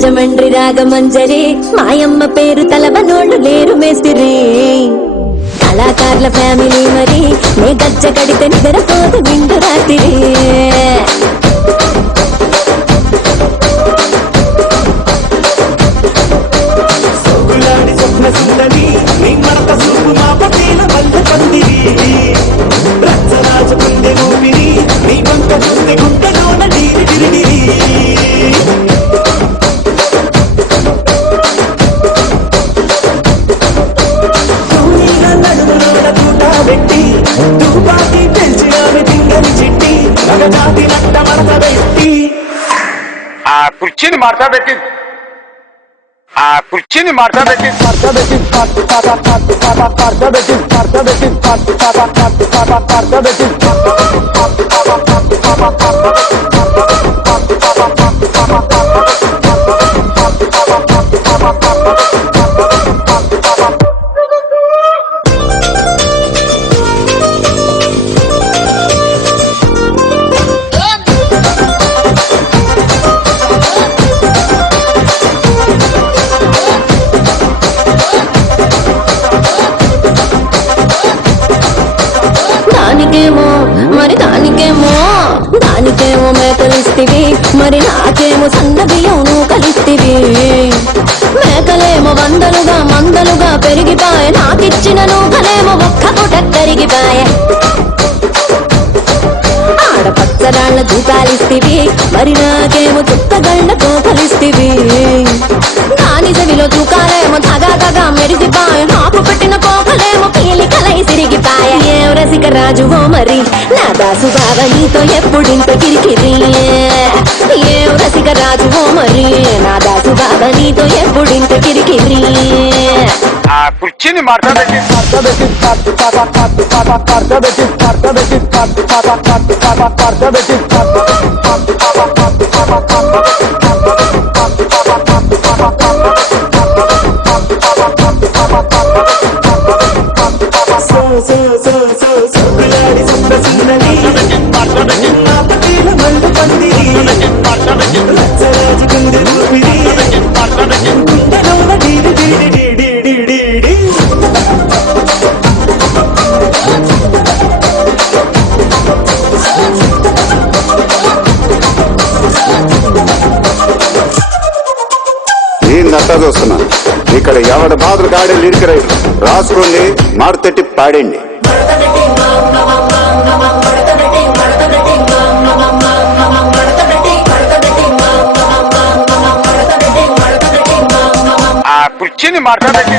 రాజమండ్రి రాగమంజరి మాయమ్మ పేరు తలవనోళ్ళు లేరు మేస్తిరి కళాకారుల ఫ్యామిలీ మరి నే గజ్జ కడితే నిద్రపోదు నిండు రాత్రి కుర్చీని మార్చబెట్టి కుర్చీని మార్చబెట్టి దానికేమో మేకలిస్తివి మరి నాకేమో సన్న బియ్యం నువ్వు కలిస్తివి మేకలేమో మందలుగా పెరిగిపాయ నాకిచ్చిన నూకలేమో ఒక్క పూట కరిగిపాయ ఆడపచ్చరాళ్ల తూకాలిస్తివి మరి నాకేమో చుక్కగళ్ళ కోకలిస్తివి దాని చెవిలో తూకాలేమో తగా మెరిగిపాయ నాకు పెట్టిన కోకలేమో పీలికలై సిరిగిపాయ ఏం రసిక రాజువో మరి నా దాసు బావ నీతో ఎప్పుడింత కిరికిరి ఏం రసిక రాజువో మరి నా దాసు బావ నీతో ఎప్పుడింత కిరికిరి కుర్చీని మార్చబెట్టి చూస్తున్నా ఇక్కడ ఎవరి బాధలు గాడి లిరిక్ రైట్ రాసుకోండి మారుతెట్టి పాడండి. కుర్చీని మార్చబెట్టి